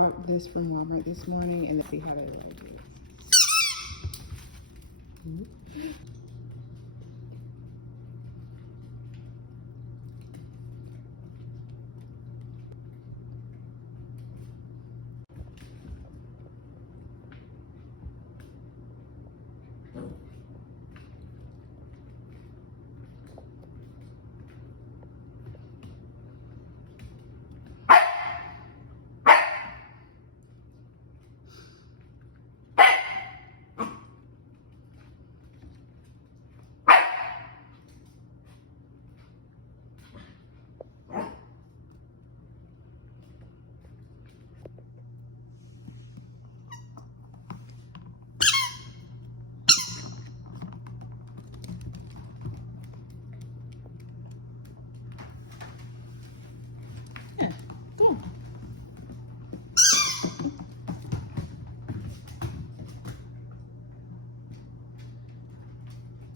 bought this from Walmart this morning, and let's see how they look. Yeah, go on.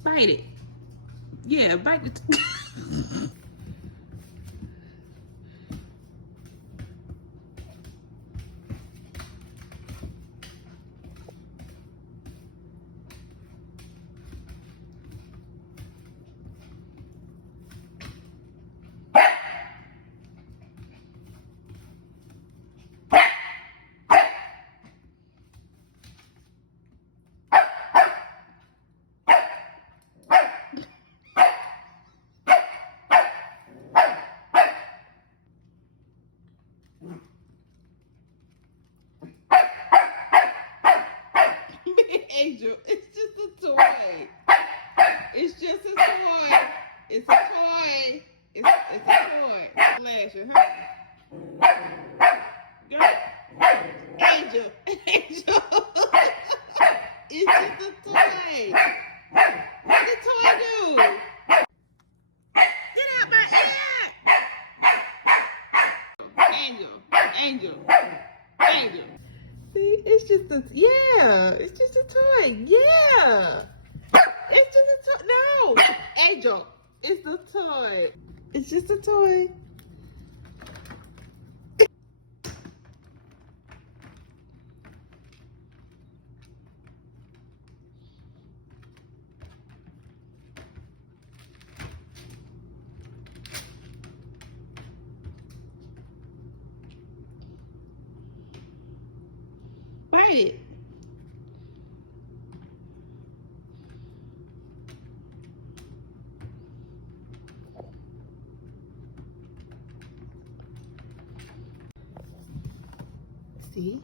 Bite it. Yeah, bite it. Angel, it's just a toy. It's just a toy. It's a toy. It's a toy. Flash it, huh? Girl. Angel. Angel. It's just a toy. What the toy do? Get out my ear! Angel. Angel. Angel. See, it's just a, yeah, it's just a toy. Yeah. It's just a toy. No. Angel, it's a toy. It's just a toy. Bite it. See?